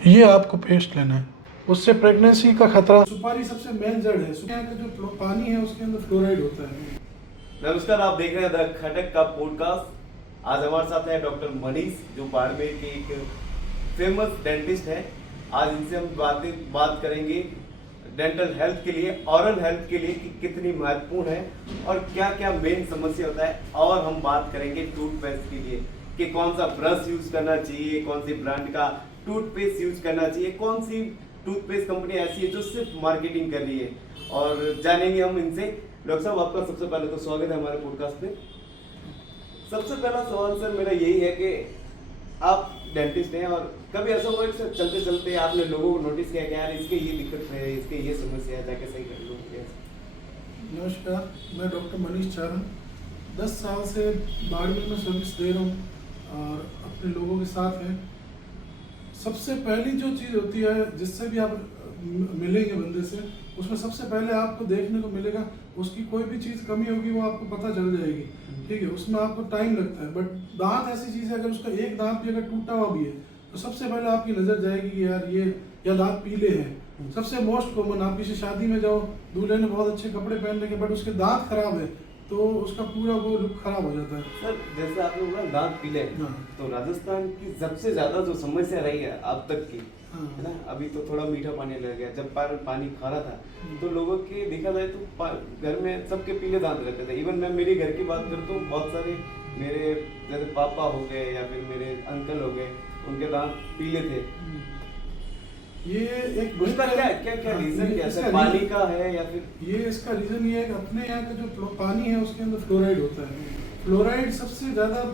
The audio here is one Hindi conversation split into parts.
ये आपको पेस्ट लेना है, उससे प्रेगनेंसी का खतरा। सुपारी सबसे मेन जड़ है। सुपारी का जो पानी है उसके अंदर फ्लोराइड होता है। नमस्कार, आप देख रहे हैं द खटक का पॉडकास्ट। आज हमारे साथ है डॉक्टर मनीष, जो बाड़मेर के एक फेमस डेंटिस्ट है। आज इनसे हम बात करेंगे डेंटल हेल्थ के लिए, ऑरल हेल्थ के लिए कि कितनी महत्वपूर्ण है और क्या क्या मेन समस्या होता है। और हम बात करेंगे टूथपेस्ट के लिए कि कौन सा ब्रश यूज करना चाहिए, कौन सी ब्रांड का टूथपेस्ट यूज करना चाहिए, कौन सी टूथपेस्ट कंपनी ऐसी है जो सिर्फ मार्केटिंग कर रही है, और जानेंगे हम इनसे। डॉक्टर साहब, आपका सबसे पहले तो स्वागत है हमारे पॉडकास्ट में। सबसे पहला सवाल सर मेरा यही है कि आप डेंटिस्ट हैं और कभी ऐसा हुआ कि चलते चलते आपने लोगों को नोटिस किया कि यार इसके ये दिक्कत है, इसके ये समस्या है, जाके सही कर लो। नमस्कार, मैं डॉक्टर मनीष चारण 10 साल से बाड़मेर में सर्विस दे रहा हूँ और अपने लोगों के साथ हैं। सबसे पहली जो चीज़ होती है जिससे भी आप मिलेंगे बंदे से, उसमें सबसे पहले आपको देखने को मिलेगा उसकी कोई भी चीज़ कमी होगी वो आपको पता चल जाएगी। ठीक है, उसमें आपको टाइम लगता है, बट दांत ऐसी चीज़ है अगर उसका एक दांत भी अगर टूटा हुआ भी है तो सबसे पहले आपकी नज़र जाएगी कि यार ये या दांत पीले हैं। सबसे मोस्ट कॉमन, आप किसी शादी में जाओ, दूल्हे ने बहुत अच्छे कपड़े पहन रखे बट उसके दांत खराब है तो उसका पूरा वो लुक खराब हो जाता है। सर जैसे आपने बोला दांत पीले, तो राजस्थान की सबसे ज्यादा जो समस्या रही है अब तक की, है ना, अभी तो थोड़ा मीठा पानी लग गया, जब पानी खारा था तो लोगों के देखा जाए तो घर में सबके पीले दांत रहते थे। इवन मैं मेरे घर की बात करता हूँ, बहुत सारे मेरे जैसे पापा हो गए या फिर मेरे अंकल हो गए, उनके दांत पीले थे। ये एक उसका क्या क्या क्या रीजन क्या है? पानी का है या फिर ये इसका रीजन ये है कि अपने यहाँ का जो पानी है उसके अंदर फ्लोराइड होता है। फ्लोराइड सबसे ज्यादा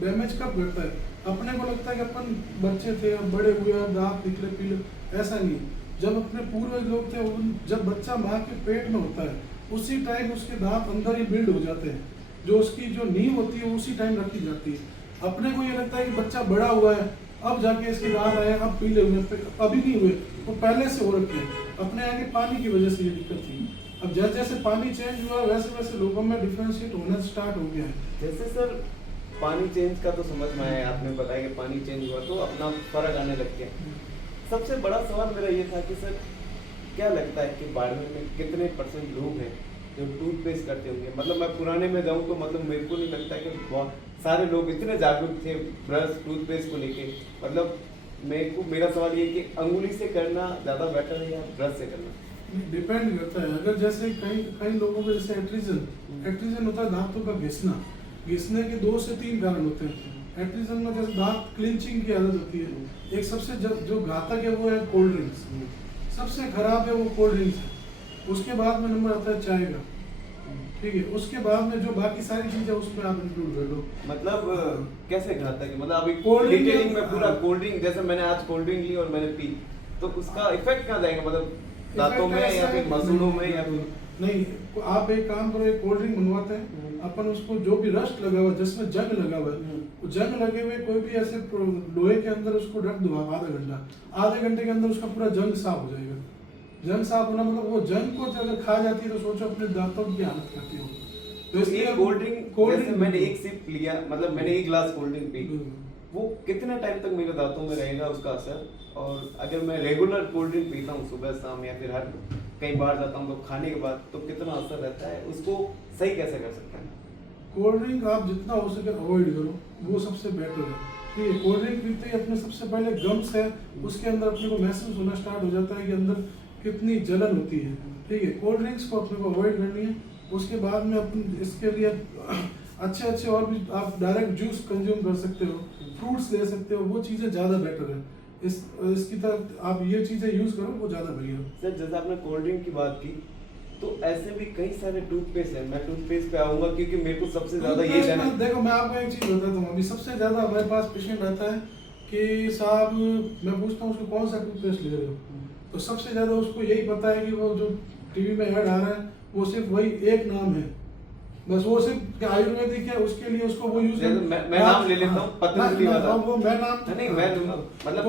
डैमेज कब करता है? अपने को लगता है कि अपन बच्चे थे, अब बड़े हुए, अब दांत निकले पीले, ऐसा नहीं। जब अपने पूर्वज लोग थे, जब बच्चा माँ के पेट में होता है उसी टाइम उसके दांत अंदर ही बिल्ड हो जाते हैं। जो उसकी जो नींव होती है उसी टाइम रखी जाती है। अपने को ये लगता है कि बच्चा बड़ा हुआ है अब जाके इसके दांत आए, अब पीले हुए, अभी नहीं हुए, वो पहले से हो रखे हैं। अपने यहाँ के पानी की वजह से ये दिक्कत थी। अब जैसे जैसे पानी चेंज हुआ वैसे वैसे लोगों में डिफरेंशिएट होना स्टार्ट हो गया है। जैसे सर पानी चेंज का तो समझ में आया, आपने बताया कि पानी चेंज हुआ तो अपना फर्क आने लग गया। सबसे बड़ा सवाल मेरा ये था कि सर क्या लगता है कि बाड़मेर में कितने % लोग हैं जो टूथपेस्ट करते होंगे? मतलब मैं पुराने में जाऊँ तो मतलब मेरे को नहीं लगता कि बहुत सारे लोग इतने जागरूक थे ब्रश टूथपेस्ट को लेके। मतलब मेरा सवाल ये कि अंगुली से करना ज़्यादा बेटर है या ब्रश से करना? डिपेंड करता है। अगर जैसे कई कई लोगों को जैसे एट्रीजन होता है, दांतों का घिसने के 2 से 3 कारण होते हैं। एट्रीजन में जैसे दांत क्लिंचिंग की आदत होती है। एक सबसे जो घातक है वो है कोल्ड ड्रिंक्स। सबसे खराब है वो कोल्ड ड्रिंक्स है। उसके बाद में नंबर आता है चाय का। ठीक है, उसके बाद में जो बाकी सारी चीजें उसमें आप इंक्लूड कर लो। मतलब कैसे घातक है? मतलब अभी कोल्ड ड्रिंक डिटेलिंग में पूरा कोल्ड ड्रिंक, जैसे मैंने आज कोल्ड ड्रिंक ली और मैंने पी, तो उसका इफेक्ट कहाँ जाएगा? मतलब दांतों में या फिर मसूड़ों में या फिर नहीं? आप एक काम करो, एक कोल्ड ड्रिंक बनवाते हैं अपन, उसको जो भी रस्ट लगा हुआ जिसमें जंग लगा हुआ है, वो जंग लगे हुए कोई भी ऐसे लोहे के अंदर उसको रख दो आप आधे घंटे के अंदर उसका पूरा जंग साफ हो जाएगा। जंग साफ होना मतलब वो जंग को अगर खा जाती है तो सोचो अपने दांतों की हालत करती हो। तो इसलिए कोल्ड ड्रिंक मैंने एक सिप लिया, मतलब मैंने एक गिलास कोल्ड ड्रिंक पी, वो कितने टाइम तक मेरे दांतों में रहेगा उसका असर? और अगर मैं रेगुलर कोल्ड ड्रिंक पीता हूँ सुबह शाम या फिर हर कई बार जाता हूँ तो खाने के बाद, तो कितना असर रहता है? उसको सही कैसे कर सकते हैं? कोल्ड ड्रिंक आप जितना हो सके अवॉइड करो, वो सबसे बेटर है। ठीक है, कोल्ड ड्रिंक पीते ही अपने सबसे पहले गम्स है उसके अंदर अपने को महसूस होना स्टार्ट हो जाता है कि अंदर कितनी जलन होती है। ठीक है, कोल्ड ड्रिंक्स को अपने को अवॉइड करनी है। उसके बाद में अपन इसके लिए अच्छे और भी आप डायरेक्ट जूस कंज्यूम कर सकते हो, फ्रूट्स ले सकते हो, वो चीज़ें ज़्यादा बेटर है। इसकी तरफ आप ये चीज़ें यूज़ करो, वो ज़्यादा बढ़िया। सर जैसे आपने कोल्ड ड्रिंक की बात की, तो ऐसे भी कई सारे टूथपेस्ट हैं। मैं टूथपेस्ट पे आऊंगा क्योंकि मेरे को सबसे ज्यादा ये जाना। देखो मैं आपको एक चीज़ बताता हूँ, अभी सबसे ज़्यादा हमारे पास पेशेंट रहता है कि साहब, मैं पूछता हूँ उसको कौन सा टूथपेस्ट ले रहे हो, तो सबसे ज़्यादा उसको यही पता है कि वो जो टीवी में ऐड आ रहा है वो सिर्फ वही एक नाम है, बस वो सिर्फ आयुर्वेदिक है, उसके लिए उसको वो यूज मैं नाम ले लेता हूँ पतंजलि वाला। वो मैं नाम नहीं, मैं मतलब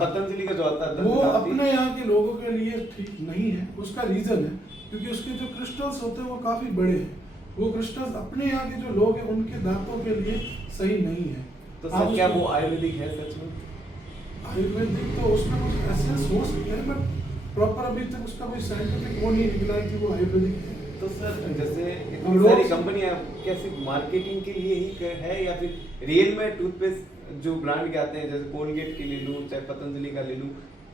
पतंजलि का जो आता है वो अपने यहाँ के लोगों के लिए ठीक नहीं है। उसका रीजन है क्योंकि उसके जो क्रिस्टल्स होते हैं वो काफी बड़े हैं। वो क्रिस्टल्स अपने यहाँ के जो लोग हैं उनके दांतों के लिए सही नहीं है। तो सर क्या वो आयुर्वेदिक है सच में? आयुर्वेदिक तो उसमें कुछ एसेंस हो सकते हैं, बट प्रॉपर अभी तक उसका कोई साइंटिफिक वो नहीं निकला है कि वो आयुर्वेदिक है। तो सर जैसे हम इतनी लोग- सारी कंपनियां क्या सिर्फ मार्केटिंग के लिए ही है, या फिर रियल में टूथपेस्ट जो ब्रांड के आते हैं जैसे कोलगेट के ले लूं चाहे पतंजलि का ले लूं,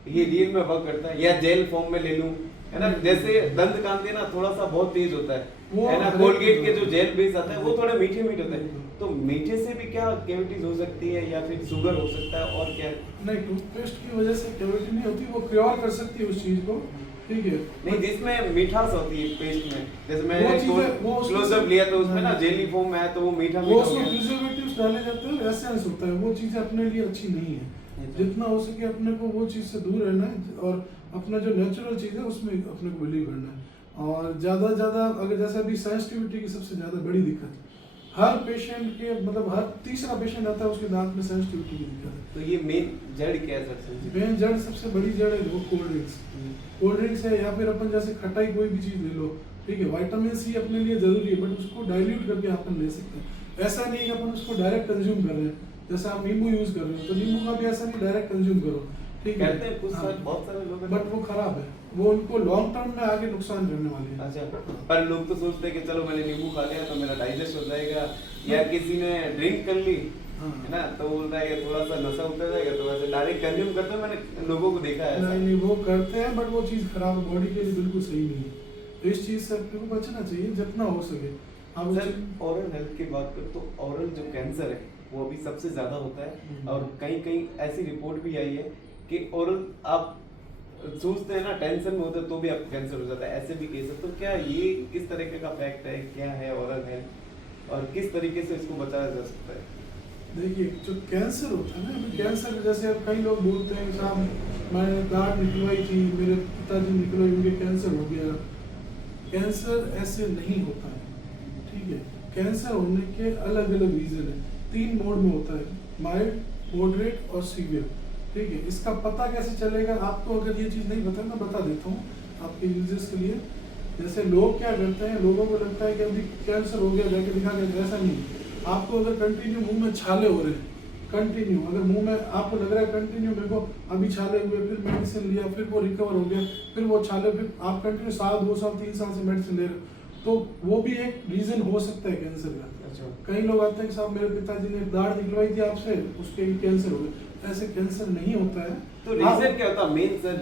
ये रियल में वर्क करता है, या जेल फॉर्म में ले लूं, है ना? जैसे दंत कांति ना थोड़ा सा बहुत तेज होता वो है ना? हर एक- कोलगेट के जो जेल बेस आता है वो थोड़े मीठे मीठे होते हैं, तो मीठे से भी क्या कैविटीज हो सकती है या फिर शुगर हो सकता है, और क्या? नहीं, टूथपेस्ट की वजह से कैविटी नहीं होती, वो क्योर कर सकती है उस चीज को, ठीक है। नहीं, जिसमें मिठास होती है पेस्ट में, जैसे वो मैंने चीज़ें- वो उसमें- क्लोजअप लिया तो उसमें ना हाँ। जेली फॉर्म में है तो वो मीठा वो मीठा हो उसमें गया। प्रिजर्वेटिव्स डाले जाते हैं, एसेंस होता है, वो चीज़ें अपने लिए अच्छी नहीं है। जितना हो सके अपने को वो चीज़ से दूर रहना है, और अपना जो नेचुरल चीज़ है उसमें अपने को बिलीव करना है। और ज़्यादा अगर जैसे अभी सेंसिटिविटी की सबसे ज़्यादा बड़ी दिक्कत, हर पेशेंट के मतलब हर तीसरा पेशेंट आता है उसके दांत में सेंसिटिविटी की दिक्कत है। तो ये मेन जड़ क्या है सर? मेन जड़, सबसे बड़ी जड़ है वो कोल्ड ड्रिंक्स। कोल्ड ड्रिंक्स है, या फिर अपन जैसे खटाई कोई भी चीज़ ले लो, ठीक है। विटामिन सी अपने लिए जरूरी है, बट उसको डाइल्यूट करके अपन ले सकते हैं। ऐसा नहीं कि अपन उसको डायरेक्ट कंज्यूम कर रहे हैं, जैसे आप नींबू यूज कर रहे हो तो नींबू का भी ऐसा नहीं डायरेक्ट कंज्यूम करो, ठीक है। कहते हैं कुछ बहुत सारे लोग हैं। बट वो खराब है, वो उनको लॉन्ग टर्म में आगे नुकसान करने वाले हैं। अच्छा, पर लोग तो सोचते हैं कि चलो मैंने नींबू खा लिया तो मेरा डाइजेस्ट हो जाएगा, या किसी ने ड्रिंक कर ली, हाँ। है ना, तो बोलता है कि थोड़ा सा नशा उतर जाएगा, तो वैसे डायरेक्ट कंज्यूम करते हैं। मैंने लोगों को देखा है ऐसा। नहीं, वो करते हैं, बट वो चीज़ खराब है, बॉडी के लिए बिल्कुल सही नहीं है। तो इस चीज़ से अपने को बचना चाहिए जितना हो सके। अब सर ओरल हेल्थ की बात करें तो ओरल जो कैंसर है वो अभी सबसे ज्यादा होता है, और कहीं कहीं ऐसी रिपोर्ट भी आई है कि ओरल आप सोचते हैं ना टेंशन में होते हैं तो भी आपको कैंसर हो जाता है, ऐसे भी केस है। तो क्या ये किस तरीके का फैक्ट है, क्या है ओरल हेल्थ, और किस तरीके से इसको बचाया जा सकता है? देखिए, जो कैंसर होता है ना, अभी कैंसर जैसे अब कई लोग बोलते हैं साहब मैंने दाढ़ निकलवाई थी, मेरे पिताजी निकलवाई, उनके कैंसर हो गया। कैंसर ऐसे नहीं होता है, ठीक है। कैंसर होने के अलग अलग रीजन है, 3 मोड में होता है, माइल्ड, मॉडरेट और सीवियर, ठीक है। इसका पता कैसे चलेगा? आपको अगर ये चीज़ नहीं पता, मैं बता देता हूँ आपके यूजर्स के लिए। जैसे लोग क्या करते हैं, लोगों को लगता है कि अभी कैंसर हो गया जाके दिखा गया, ऐसा नहीं। आपको अगर कंटिन्यू मुंह में छाले हो रहे हैं, कंटिन्यू अगर मुंह में आपको लग रहा है कंटिन्यू मेरे को अभी छाले हुए, फिर मेडिसिन लिया, फिर वो रिकवर हो गया, फिर वो छाले, फिर आप कंटिन्यू 1 2 साल 3 साल से मेडिसिन ले रहे हो, तो वो भी एक रीजन हो सकता है कैंसर का। अच्छा, कई लोग आते हैं कि साहब मेरे पिताजी ने दाढ़ निकलवाई थी आपसे, उसके भी कैंसर हो गया। ऐसे कैंसर नहीं होता है। तो रीजन क्या होता है मेन सर?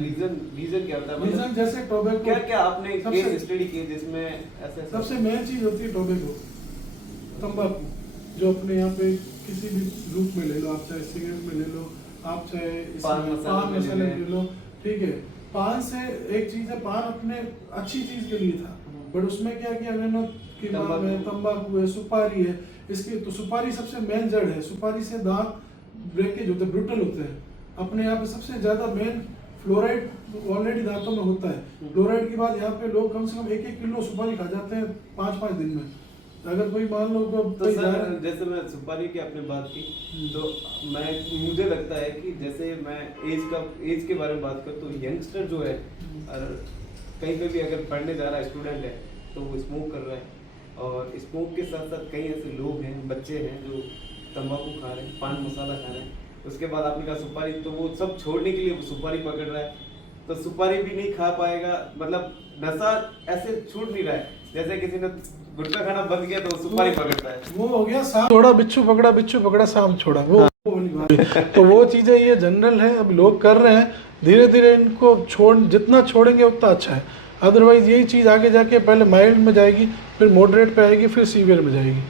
रीजन क्या होता है? मतलब रीजन जैसे टोबैको, क्या क्या आपने सबसे- केस स्टडी की जिसमें ऐसे सबसे मेन चीज होती है टोबैको, तंबाकू, जो अपने यहाँ पे किसी भी रूप में ले लो, आप चाहे सिगरेट में ले लो, आप चाहे पान इसमें मसाला पान में ले मसाले लें। ले लो, ठीक है। पान से एक चीज है, पान अपने अच्छी चीज के लिए था, बट उसमें क्या किया अगरबत्ती की मांग है, तंबाकू है, सुपारी है, इसकी तो सुपारी सबसे मेन जड़ है। सुपारी से दांत ब्रेकेज होते हैं, ब्रुटल होते हैं। अपने यहाँ पे सबसे ज्यादा मेन फ्लोराइड ऑलरेडी दांतों में होता है। फ्लोराइड के बाद यहाँ पे लोग कम से कम 1-1 किलो सुपारी खा जाते हैं 5-5 दिन में। अगर कोई मान लो तो कोई सर जैसे मैं सुपारी की आपने बात की, तो मुझे लगता है कि जैसे मैं एज के बारे में बात करूँ तो यंगस्टर जो है, और कहीं पे भी अगर पढ़ने जा रहा है स्टूडेंट है तो वो स्मोक कर रहा है, और स्मोक के साथ साथ कई ऐसे लोग हैं, बच्चे हैं जो तंबाकू खा रहे हैं, पान मसाला खा रहे हैं। उसके बाद आपने कहा सुपारी, तो वो सब छोड़ने के लिए वो सुपारी पकड़ रहा है, तो सुपारी भी नहीं खा पाएगा, मतलब नशा ऐसे छूट नहीं रहा है। जैसे किसी ने गुटखा खाना बंद किया तो वो सुपारी पकड़ता है। वो हो गया सांप छोड़ा, बिच्छू पकड़ा सांप छोड़ा, वो वाली बात है। तो वो चीजें ये जनरल है, अब लोग कर रहे हैं, धीरे धीरे इनको जितना छोड़ेंगे उतना अच्छा है। अदरवाइज यही चीज़ आगे जाके पहले माइल्ड में जाएगी, फिर मॉडरेट पे आएगी, फिर सीवियर में जाएगी।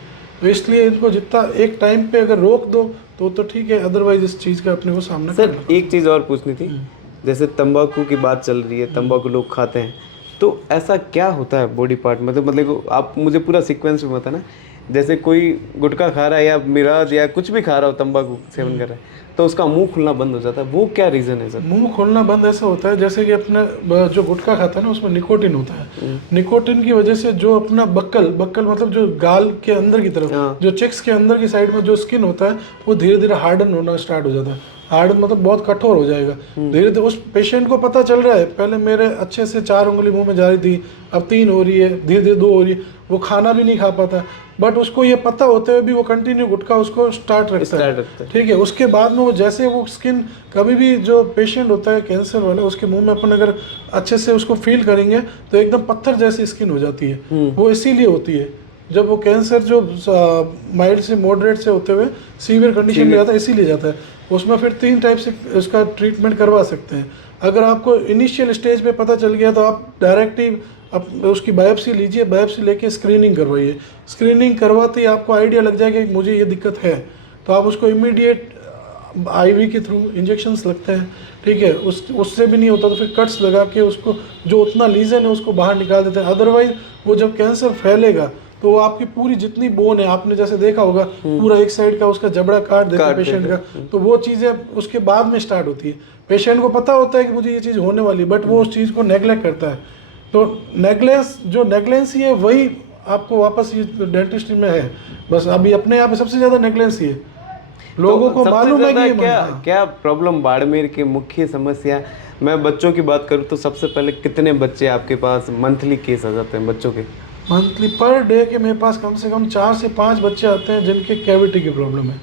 तो इसलिए इनको जितना एक टाइम पे अगर रोक दो तो ठीक है, अदरवाइज इस चीज़ का अपने को सामना सर करना एक चीज़ और पूछनी थी, जैसे तंबाकू की बात चल रही है, तंबाकू लोग खाते हैं, तो ऐसा क्या होता है बॉडी पार्ट मतलब आप मुझे पूरा सीक्वेंस में बताना। जैसे कोई गुटखा खा रहा है या मिराज या कुछ भी खा रहा हो, तंबाकू सेवन कर रहा है, तो उसका मुंह खुलना बंद हो जाता है, वो क्या रीज़न है सर? मुंह खोलना बंद ऐसा होता है जैसे कि अपने जो गुटखा खाता है ना, उसमें निकोटिन होता है। निकोटिन की वजह से जो अपना बक्कल मतलब जो गाल के अंदर की तरफ, जो चेक्स के अंदर की साइड में जो स्किन होता है, वो धीरे धीरे हार्डन होना स्टार्ट हो जाता है। हार्ड मतलब बहुत कठोर हो जाएगा। धीरे धीरे उस पेशेंट को पता चल रहा है, पहले मेरे अच्छे से 4 उंगली मुंह में जा रही थी, अब 3 हो रही है, धीरे धीरे 2 हो रही है, वो खाना भी नहीं खा पाता, बट उसको ये पता होते हुए भी वो कंटिन्यू गुटखा उसको स्टार्ट रखता है। ठीक है, उसके बाद में वो जैसे वो स्किन, कभी भी जो पेशेंट होता है कैंसर वाला, उसके मुंह में अपन अगर अच्छे से उसको फील करेंगे तो एकदम पत्थर जैसी स्किन हो जाती है। वो इसीलिए होती है, जब वो कैंसर जो माइल्ड से मॉडरेट से होते हुए सीवियर कंडीशन में जाता है, इसीलिए जाता है। उसमें फिर 3 टाइप से उसका ट्रीटमेंट करवा सकते हैं। अगर आपको इनिशियल स्टेज पे पता चल गया तो आप डायरेक्ट ही उसकी बायोप्सी लीजिए, बायोप्सी लेके स्क्रीनिंग करवाइए। स्क्रीनिंग करवाते ही आपको आइडिया लग जाएगा कि मुझे ये दिक्कत है, तो आप उसको इमीडिएट आईवी के थ्रू इंजेक्शंस लगते हैं। ठीक है, उससे भी नहीं होता तो फिर कट्स लगा के उसको जो उतना लीजन है उसको बाहर निकाल देते हैं। अदरवाइज वो जब कैंसर फैलेगा तो वो आपकी पूरी जितनी बोन है, आपने जैसे देखा होगा पूरा एक साइड का उसका जबड़ा काट देता है पेशेंट का, तो वो चीज़ें उसके बाद में स्टार्ट होती है। पेशेंट को पता होता है कि मुझे ये चीज़ होने वाली है, बट वो उस चीज़ को नेग्लेक्ट करता है। तो नेग्लेंसी है, वही आपको वापस ये डेंटिस्ट्री में है। बस अभी अपने यहाँ पे सबसे ज़्यादा नेग्लेंसी है, लोगों को मालूम है कि क्या प्रॉब्लम बाड़मेर की मुख्य समस्या। मैं बच्चों की बात करूँ तो सबसे पहले कितने बच्चे आपके पास मंथली केस आ जाते हैं बच्चों के? मंथली पर डे के मेरे पास कम से कम 4 से 5 बच्चे आते हैं जिनके कैविटी की प्रॉब्लम है।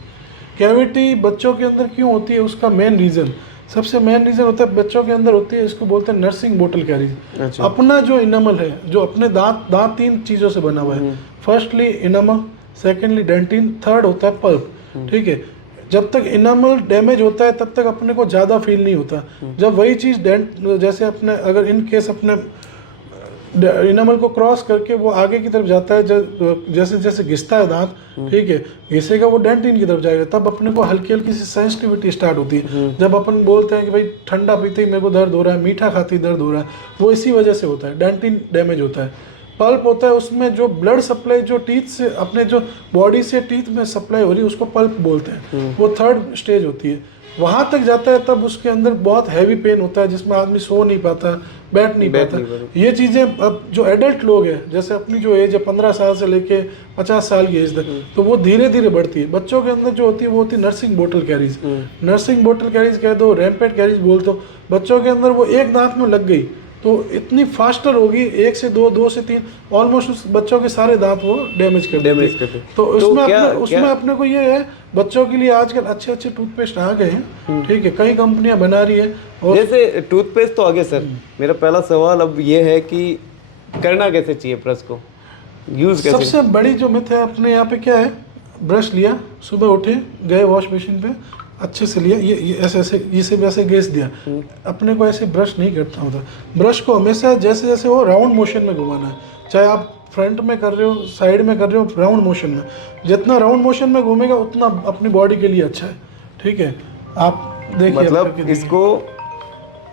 कैविटी बच्चों के अंदर क्यों होती है, उसका मेन रीज़न, सबसे मेन रीज़न होता है बच्चों के अंदर होती है, इसको बोलते हैं नर्सिंग बोटल कैरीज। अच्छा। अपना जो इनामल है, जो अपने दांत 3 चीज़ों से बना हुआ है। Firstly enamel, secondly dentin, third होता है पल्प। ठीक है, जब तक इनामल डैमेज होता है तब तक अपने को ज़्यादा फील नहीं होता। जब वही चीज़ जैसे अपने अगर इन केस अपने इनामल को क्रॉस करके वो आगे की तरफ जाता है, जैसे जैसे घिसता है दांत, ठीक है, घिसेगा वो डेंटिन की तरफ जाएगा, तब अपने को हल्की हल्की सी सेंसिटिविटी स्टार्ट होती है। जब अपन बोलते हैं कि भाई ठंडा पीते ही मेरे को दर्द हो रहा है, मीठा खाते ही दर्द हो रहा है, वो इसी वजह से होता है, डेंटिन डैमेज होता है। पल्प होता है, उसमें जो ब्लड सप्लाई जो टीथ से अपने जो बॉडी से टीथ में सप्लाई हो रही है उसको पल्प बोलते हैं। वो 3rd स्टेज होती है, वहाँ तक जाता है, तब उसके अंदर बहुत हैवी पेन होता है जिसमें आदमी सो नहीं पाता, बैठ नहीं पाता। ये चीज़ें अब जो एडल्ट लोग हैं, जैसे अपनी जो एज है 15 साल से लेके 50 साल की एज तक, तो वो धीरे धीरे बढ़ती है। बच्चों के अंदर जो होती है वो होती है nursing bottle carries. Nursing bottle carries कह दो, रैम्पेट कैरीज बोल दो। बच्चों के अंदर वो एक दांत में लग गई तो इतनी फास्टर होगी, 1 से 2, 2 से 3, ऑलमोस्ट उस बच्चों के सारे दांत वो डैमेज कर देते। तो उसमें अपने को ये है, बच्चों के लिए आजकल अच्छे अच्छे टूथपेस्ट आ गए हैं। ठीक है, कई कंपनियां बना रही है। और जैसे टूथपेस्ट तो आगे सर, मेरा पहला सवाल अब ये है कि करना कैसे चाहिए ब्रश को, यूज कैसे? सबसे बड़ी जो मिथ है अपने यहाँ पे क्या है, ब्रश लिया, सुबह उठे, गए वॉश बेसिन पे, अच्छे से लिया, ये ऐसे ऐसे इसे भी ऐसे गेस दिया। अपने को ऐसे ब्रश नहीं करता होता। ब्रश को हमेशा जैसे जैसे वो राउंड मोशन में घुमाना है, चाहे आप फ्रंट में कर रहे हो, साइड में कर रहे हो, राउंड मोशन में। जितना राउंड मोशन में घूमेगा उतना अपनी बॉडी के लिए अच्छा है। ठीक है, आप देखिए, मतलब इसको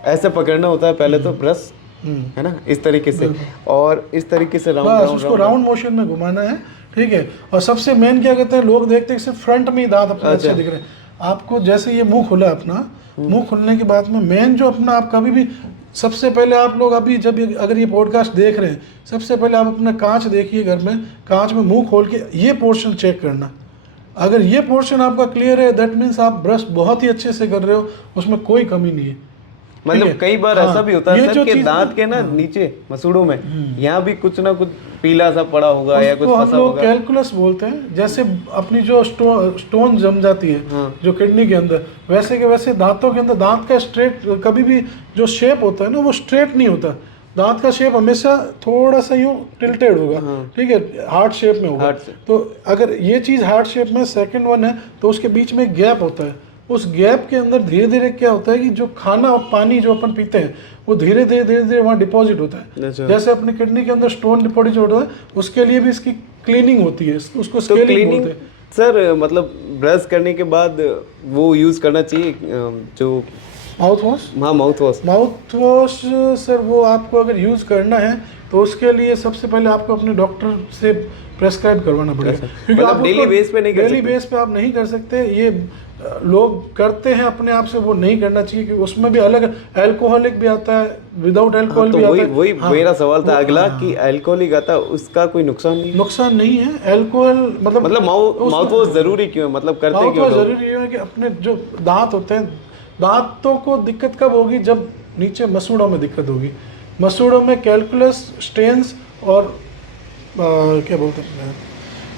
ऐसे पकड़ना होता है पहले तो ब्रश, है ना, इस तरीके से, और इस तरीके से उसको राउंड मोशन में घुमाना है। ठीक है, और सबसे मेन क्या कहते हैं, लोग देखते हैं सिर्फ फ्रंट में ही दांत अपने अच्छे दिख रहे हैं। आपको जैसे ये मुंह खुला अपना, मुंह खुलने के बाद में मेन जो अपना, आप कभी भी सबसे पहले आप लोग अभी जब अगर ये पॉडकास्ट देख रहे हैं, सबसे पहले आप अपना कांच देखिए, घर में कांच में मुंह खोल के ये पोर्शन चेक करना। अगर ये पोर्शन आपका क्लियर है, दैट मीन्स आप ब्रश बहुत ही अच्छे से कर रहे हो, उसमें कोई कमी नहीं है। मतलब कई बार ऐसा भी होता है सर कि दांत के ना नीचे मसूड़ों में यहाँ भी कुछ ना कुछ पीला सा पड़ा होगा या कुछ फंसा होगा। कैलकुलस बोलते हैं, जैसे अपनी जो स्टोन जम जाती है जो किडनी के अंदर, वैसे के वैसे दांतों के अंदर दांत का स्ट्रेट कभी भी जो शेप होता है ना, वो स्ट्रेट नहीं होता। दांत का शेप हमेशा थोड़ा सा यूं टिल्टेड होगा। ठीक है, हार्ट शेप में होगा। तो अगर ये चीज़ हार्ट शेप में सेकंड वन है तो उसके बीच में एक गैप होता है। उस गैप के अंदर धीरे धीरे क्या होता है कि जो खाना और पानी जो अपन पीते हैं वो धीरे धीरे वहाँ डिपॉजिट होता है। जैसे अपनी किडनी के अंदर स्टोन डिपॉजिट होता है, उसके लिए भी इसकी क्लीनिंग होती है, उसको स्केलिंग बोलते हैं। सर मतलब ब्रश करने के बाद वो यूज़ करना चाहिए जो माउथ वॉश, हाँ mouth wash. Mouth wash sir वो आपको अगर यूज़ करना है तो उसके लिए सबसे पहले आपको अपने डॉक्टर से प्रेस्क्राइब करवाना पड़ेगा, क्योंकि मतलब आप डेली बेस पे नहीं कर डेली सकते? बेस पे आप नहीं कर सकते। ये लोग करते हैं अपने आप से, वो नहीं करना चाहिए, क्योंकि उसमें भी अलग अल्कोहलिक भी आता है, विदाउट हाँ, अल्कोहल तो भी वही आता है। वही हाँ, मेरा सवाल था वो- अगला हाँ, कि अल्कोहलिक आता है, उसका कोई नुकसान नहीं है? नुकसान नहीं है अल्कोहल, मतलब माउथ वॉश जरूरी क्यों है, मतलब करते माउथ क्यों वॉश लोग? जरूरी है कि अपने जो दांत होते हैं, दांतों को दिक्कत कब होगी, जब नीचे मसूड़ों में दिक्कत होगी। मसूड़ों में कैलकुलस, स्टेन्स और क्या बोलते हैं,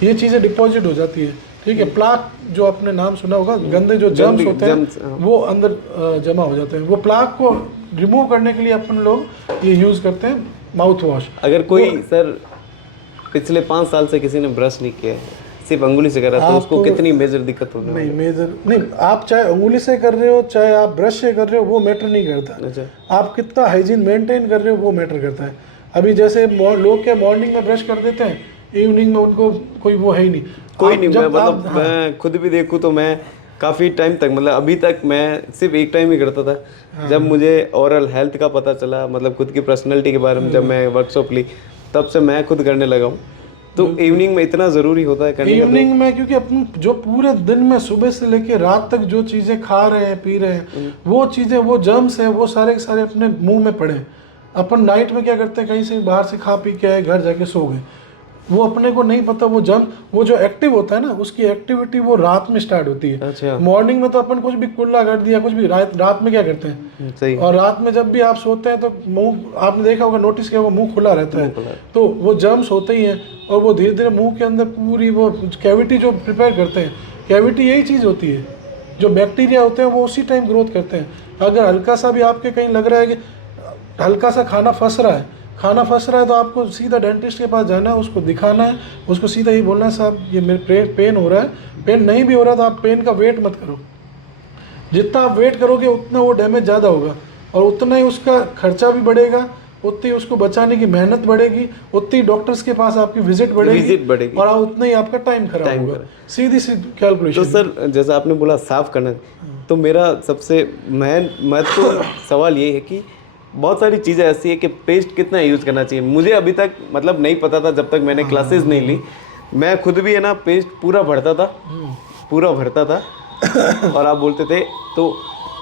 ये चीज़ें डिपॉजिट हो जाती है, ठीक है। प्लाक जो आपने नाम सुना होगा, गंदे जो जर्म्स होते germs, हैं हाँ। वो अंदर जमा हो जाते हैं। वो प्लाक को रिमूव करने के लिए अपन लोग ये यूज़ करते हैं माउथ वॉश। अगर कोई सर पिछले 5 साल से किसी ने ब्रश नहीं किया है, सिर्फ अंगुली से करा, तो उसको आप- कितनी मेजर दिक्कत होने वाली नहीं मेजर नहीं, आप चाहे उंगली से कर रहे हो चाहे आप ब्रश से कर रहे हो, वो मैटर नहीं करता। है? अच्छा, आप कितना हाइजीन मेंटेन कर रहे हो वो मैटर करता है। अभी जैसे लोग क्या मॉर्निंग में ब्रश कर देते हैं, इवनिंग में उनको कोई वो है ही नहीं। कोई आप नहीं। जब मैं आप- मतलब हाँ, मैं खुद भी देखूँ तो मैं काफ़ी टाइम तक, मतलब अभी तक मैं सिर्फ एक टाइम ही करता था। जब मुझे ओरल हेल्थ का पता चला, मतलब खुद की पर्सनैलिटी के बारे में जब मैं वर्कशॉप ली, तब से मैं खुद करने लगा हूँ। तो इवनिंग में इतना ज़रूरी होता है करने का? इवनिंग में, क्योंकि अपन जो पूरे दिन में सुबह से लेके रात तक जो चीज़ें खा रहे हैं पी रहे हैं, वो चीज़ें, वो जर्म्स हैं, वो सारे के सारे अपने मुंह में पड़े हैं। अपन नाइट में क्या करते हैं, कहीं से बाहर से खा पी के आए, घर जाके सो गए, वो अपने को नहीं पता वो जर्म, वो जो एक्टिव होता है ना, उसकी एक्टिविटी वो रात में स्टार्ट होती है। अच्छा, मॉर्निंग में तो अपन कुछ भी कुल्ला कर दिया, कुछ भी, रात में क्या करते हैं, सही। और रात में जब भी आप सोते हैं तो मुंह, आपने देखा होगा, नोटिस किया होगा, मुंह खुला रहता खुला है, है। तो वो जर्म्स होते ही हैं, और वो धीरे धीरे मुंह के अंदर पूरी वो कैविटी जो प्रिपेयर करते हैं, कैविटी यही चीज़ होती है, जो बैक्टीरिया होते हैं वो उसी टाइम ग्रोथ करते हैं। अगर हल्का सा भी आपके कहीं लग रहा है कि हल्का सा खाना फंस रहा है, तो आपको सीधा डेंटिस्ट के पास जाना है, उसको दिखाना है, उसको सीधा ये बोलना है, साहब ये मेरे पेन हो रहा है। पेन नहीं भी हो रहा तो आप पेन का वेट मत करो, जितना आप वेट करोगे उतना वो डैमेज ज़्यादा होगा, और उतना ही उसका खर्चा भी बढ़ेगा, उतनी उसको बचाने की मेहनत बढ़ेगी, उतनी डॉक्टर्स के पास आपकी विजिट बढ़ेगी, और उतना ही आपका टाइम खराब होगा। सीधी सी तो कैलकुलेशन। सर जैसा आपने बोला साफ करना, तो मेरा सबसे महत्वपूर्ण सवाल ये है कि बहुत सारी चीज़ें ऐसी है कि पेस्ट कितना यूज़ करना चाहिए। मुझे अभी तक मतलब नहीं पता था, जब तक मैंने क्लासेस नहीं ली। मैं खुद भी है ना पेस्ट पूरा भरता था और आप बोलते थे, तो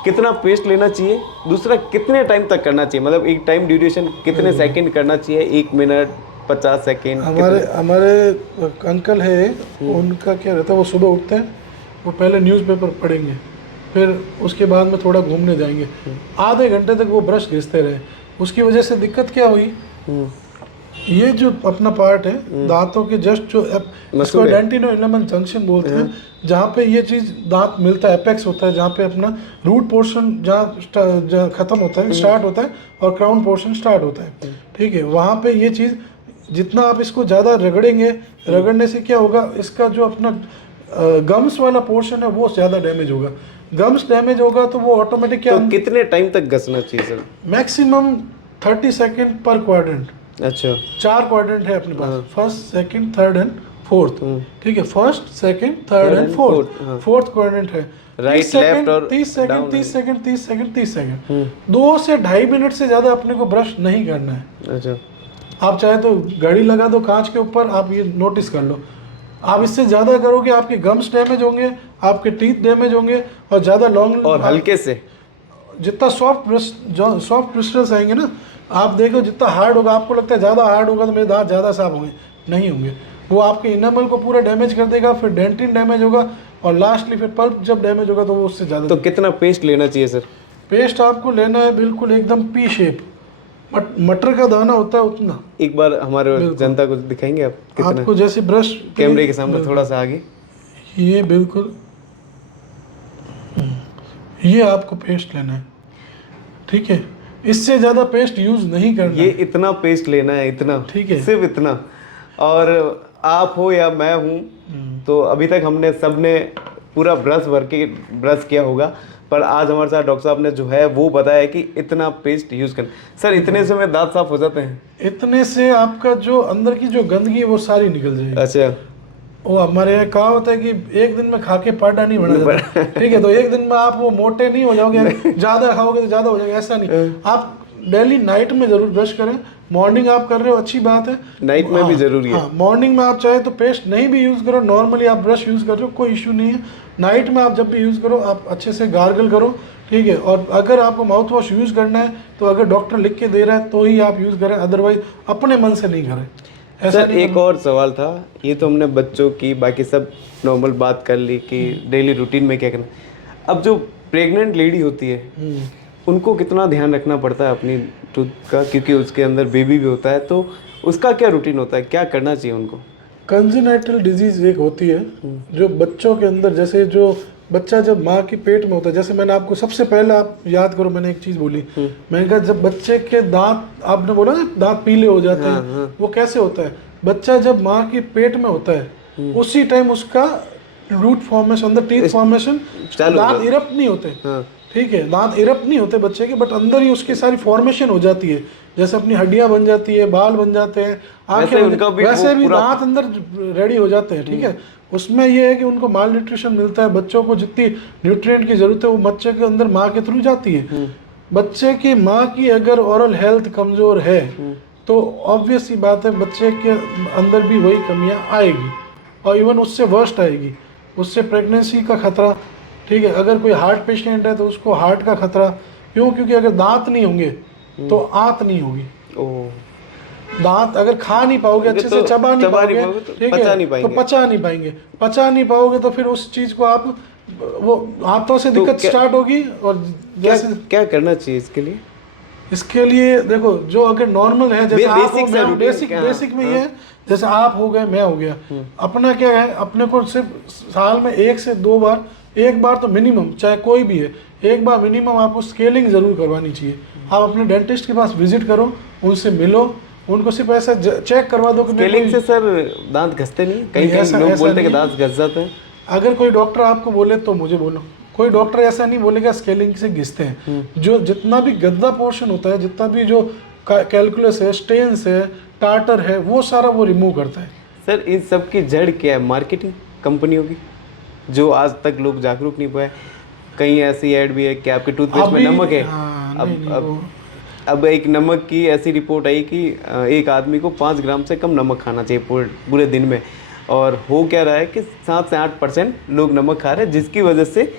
कितना पेस्ट लेना चाहिए, दूसरा कितने टाइम तक करना चाहिए, मतलब एक टाइम ड्यूरेशन कितने सेकंड करना चाहिए, 1 मिनट 50 सेकंड? हमारे अंकल है, उनका क्या रहता है, वो सुबह उठते हैं, वो पहले न्यूज़पेपर पढ़ेंगे, फिर उसके बाद में थोड़ा घूमने जाएंगे, आधे घंटे तक वो ब्रश घिसते रहे। उसकी वजह से दिक्कत क्या हुई, ये जो अपना पार्ट है दांतों के जस्ट जो इसको डेंटिनो इनामल जंक्शन बोलते हैं, जहाँ पे ये चीज़ दांत मिलता है, एपेक्स होता है, जहाँ पे अपना रूट पोर्शन जहाँ ख़त्म होता है, स्टार्ट होता है, और क्राउन पोर्शन स्टार्ट होता है, ठीक है। वहाँ पे ये चीज़, जितना आप इसको ज़्यादा रगड़ने से क्या होगा, इसका जो अपना गम्स वाला पोर्शन है वो ज़्यादा डैमेज होगा। गम्स डैमेज होगा तो वो ऑटोमेटिक क्या, तो कितने टाइम तक घसना चाहिए सर? मैक्सिमम 30 सेकेंड पर क्वाड्रेंट। अच्छा, 4 क्वाड्रेंट है अपने पास, first, second, third and fourth, ठीक है। First, second, third and fourth quadrant है। राइट, लेफ्ट और 30 सेकंड 30 सेकंड 30 सेकंड 30 सेकंड 2 से 2.5 मिनट से ज़्यादा अपने को ब्रश नहीं करना है। अच्छा, आप चाहे तो घड़ी लगा दो कांच के ऊपर, आप ये नोटिस कर लो, आप इससे ज़्यादा करोगे आपके गम्स डैमेज होंगे, आपके टीथ डैमेज होंगे, और ज़्यादा लॉन्ग, और हल्के से जितना सॉफ्ट क्रिस्टल्स आएंगे ना, आप देखो जितना हार्ड होगा, आपको लगता है ज़्यादा हार्ड होगा तो मेरे दांत ज़्यादा साफ होंगे, नहीं होंगे। वो आपके इनामल को पूरा डैमेज कर देगा, फिर डेंटिन डैमेज होगा, और लास्टली फिर पल्प जब डैमेज होगा तो वो उससे ज़्यादा। तो कितना पेस्ट लेना चाहिए सर? पेस्ट आपको लेना है बिल्कुल एकदम पी शेप, मटर का दाना होता है उतना। एक बार हमारे जनता को दिखाएंगे आप कितना? आपको जैसे ब्रश कैमरे के सामने थोड़ा सा आगे, ये बिल्कुल, ये आपको पेस्ट लेना है, ठीक है। इससे ज़्यादा पेस्ट यूज़ नहीं करना। ये इतना पेस्ट लेना है, इतना, ठीक है, सिर्फ इतना। और आप हो या मैं हूँ, तो अभी तक हमने सबने पूरा ब्रश किया होगा, पर आज हमारे साथ डॉक्टर साहब ने जो है वो बताया कि इतना पेस्ट यूज़ करना। सर इतने से मेरे दांत साफ हो जाते हैं? इतने से आपका जो अंदर की जो गंदगी है वो सारी निकल जाएगी। अच्छा, वो हमारे यहाँ कहावत है कि एक दिन में खा के पाटा नहीं बना जाता, ठीक है। तो एक दिन में आप वो मोटे नहीं हो जाओगे, ज़्यादा खाओगे तो ज़्यादा हो जाएगा, ऐसा नहीं। आप डेली नाइट में ज़रूर ब्रश करें। मॉर्निंग आप कर रहे हो, अच्छी बात है, नाइट में भी जरूरी है। हाँ, मॉर्निंग में आप चाहे तो पेस्ट नहीं भी यूज़ करो, नॉर्मली आप ब्रश यूज़ कर रहे हो, कोई इशू नहीं है। नाइट में आप जब भी यूज़ करो आप अच्छे से गार्गल करो, ठीक है। और अगर आपको माउथ वॉश यूज़ करना है तो अगर डॉक्टर लिख के दे रहा है तो ही आप यूज़ करें, अदरवाइज अपने मन से नहीं करें। ऐसा सर एक और सवाल था, ये तो हमने बच्चों की बाकी सब नॉर्मल बात कर ली कि डेली रूटीन में क्या करना। अब जो प्रेग्नेंट लेडी होती है उनको कितना ध्यान रखना पड़ता है अपनी टूथ का, क्योंकि उसके अंदर बेबी भी होता है, तो उसका क्या रूटीन होता है, क्या करना चाहिए उनको? कंजेनाइटल डिजीज़ एक होती है जो बच्चों के अंदर, जैसे जो बच्चा जब माँ के पेट में होता है, जैसे मैंने आपको सबसे पहले आप याद करो मैंने एक चीज़ बोली, मैंने कहा जब बच्चे के दांत, आपने बोला ना दांत पीले हो जाते हैं, वो कैसे होता है? बच्चा जब माँ के पेट में होता है उसी टाइम उसका रूट फॉर्मेशन, अंदर टीथ फॉर्मेशन, दांत इरप्ट नहीं होते, ठीक है, दांत इरप्ट नहीं होते बच्चे के, बट अंदर ही उसकी सारी फॉर्मेशन हो जाती है, जैसे अपनी हड्डियां बन जाती है, बाल बन जाते हैं, आंखें, वैसे भी दांत अंदर रेडी हो जाते हैं, ठीक है। उसमें ये है कि उनको माल न्यूट्रिशन मिलता है, बच्चों को जितनी न्यूट्रिएंट की जरूरत है वो बच्चे के अंदर माँ के थ्रू जाती है। बच्चे की माँ की अगर ओरल हेल्थ कमज़ोर है तो ऑब्वियस सी बात है बच्चे के अंदर भी वही कमियाँ आएगी, और इवन उससे वर्स्ट आएगी, उससे प्रेगनेंसी का खतरा, ठीक है। अगर कोई हार्ट पेशेंट है तो उसको हार्ट का खतरा, क्यों? क्योंकि अगर दांत नहीं होंगे तो आंत नहीं होगी। दांत अगर खा नहीं पाओगे, अच्छे से चबा नहीं पाओगे, ठीक है, तो पचा नहीं पाएंगे, पचा नहीं पाओगे तो फिर उस चीज़ को आप, वो हाथों से दिक्कत स्टार्ट होगी। और जैसे क्या करना चाहिए इसके लिए? इसके लिए देखो, जो अगर नॉर्मल है, जैसे आप हो, मैं बेसिक में ये है, जैसे आप हो गए, मैं हो गया, अपना क्या है, अपने को सिर्फ साल में 1 से 2 बार, एक बार तो मिनिमम, चाहे कोई भी है, एक बार मिनिमम आपको स्केलिंग ज़रूर करवानी चाहिए। आप अपने डेंटिस्ट के पास विजिट करो, उनसे मिलो, उनको सिर्फ ऐसा चेक करवा दो कि स्केलिंग से सर दांत घसते नहीं? कहीं लोग बोलते हैं कि दांत घस जाते हैं। अगर कोई डॉक्टर आपको बोले तो मुझे बोलो, कोई डॉक्टर ऐसा नहीं बोलेगा स्केलिंग से घिसते हैं। जो जितना भी गद्दा पोर्शन होता है, जितना भी जो कैलकुलस है, स्टेन्स है, टार्टर है, वो सारा वो रिमूव करता है। सर इन सब की जड़ क्या है? मार्केटिंग कंपनियों की, जो आज तक लोग जागरूक नहीं पाए। कहीं ऐसी ऐड भी है कि आपके टूथपेस्ट में नमक है। अब एक नमक की ऐसी रिपोर्ट आई कि एक आदमी को 5 ग्राम से कम नमक खाना चाहिए पूरे दिन में, और हो क्या रहा है कि 7 से 8% लोग नमक खा रहे हैं, जिसकी वजह से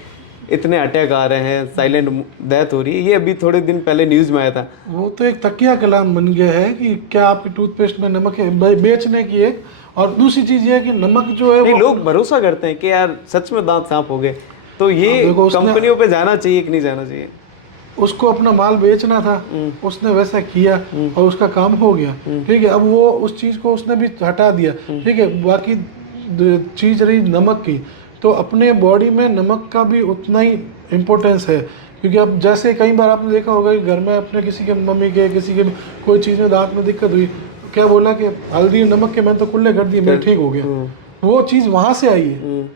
इतने अटैक आ रहे हैं, साइलेंट डेथ हो रही है। ये अभी थोड़े दिन पहले न्यूज़ में आया था। वो तो एक तकिया कलाम बन गया है कि क्या आपके टूथपेस्ट में नमक है, बेचने की एक। और दूसरी चीज़ ये है कि नमक जो है, लोग भरोसा करते हैं कि यार सच में दांत साफ हो गए, तो ये कंपनियों पे जाना चाहिए कि नहीं जाना चाहिए? उसको अपना माल बेचना था, उसने वैसा किया और उसका काम हो गया, ठीक है। अब वो उस चीज़ को उसने भी हटा दिया, ठीक है। बाकी चीज़ रही नमक की, तो अपने बॉडी में नमक का भी उतना ही इम्पोर्टेंस है, क्योंकि अब जैसे कई बार आपने देखा होगा कि घर में अपने किसी के मम्मी के, किसी के कोई चीज़ में दांत में दिक्कत हुई, क्या बोला कि हल्दी नमक के मैंने तो कुल्ले कर दिए, मैं ठीक हो गया। वो चीज़ वहाँ से आई है,